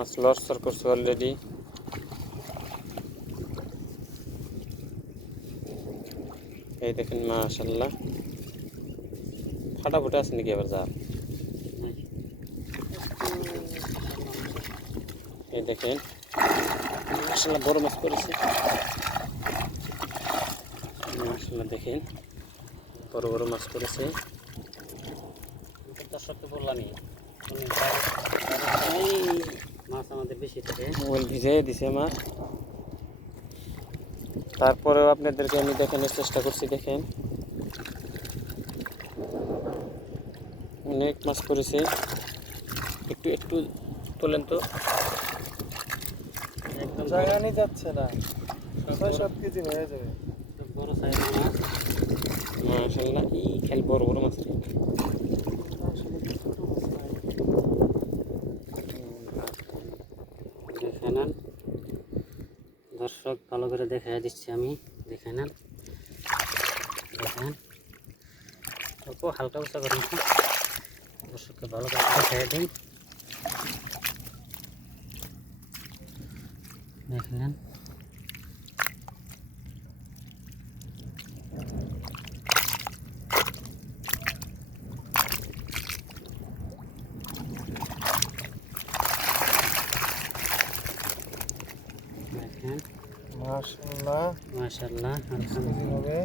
মাছ লড়সড় করছে অলরেডি। এই দেখেন মাশাআল্লাহ, ফাটাফুটি আছে নাকি আবার জাল? এই দেখেন মাশাআল্লাহ বড় মাছ পড়েছে। মাশাআল্লাহ দেখেন বড় বড় মাছ পড়েছে। দর্শককে বললামই মাছ আমাদের বেশি থাকে। মোবাইল ভিজিয়ে দিছে মাছ, তারপরেও আপনাদেরকে আমি দেখানোর চেষ্টা করছি। দেখেন অনেক মাছ পড়েছে। একটু একটু তোলেন তো, একদম জায়গানি যাচ্ছে না, 6-7 কেজি হয়ে যাবে। বড় সাইজের মাছ। মাশাআল্লাহ এই খালি বড় বড় মাছ রে। দেখে নেন দর্শক, ভালো করে দেখা দিচ্ছি আমি, দেখে নেন। দেখেন অল্প হালকা উঁচা করেন তো, দর্শককে ভালো করে দেখা দিন। দেখে নেন দেখেন মাশাআল্লাহ মাশাআল্লাহ, কেজি হবে।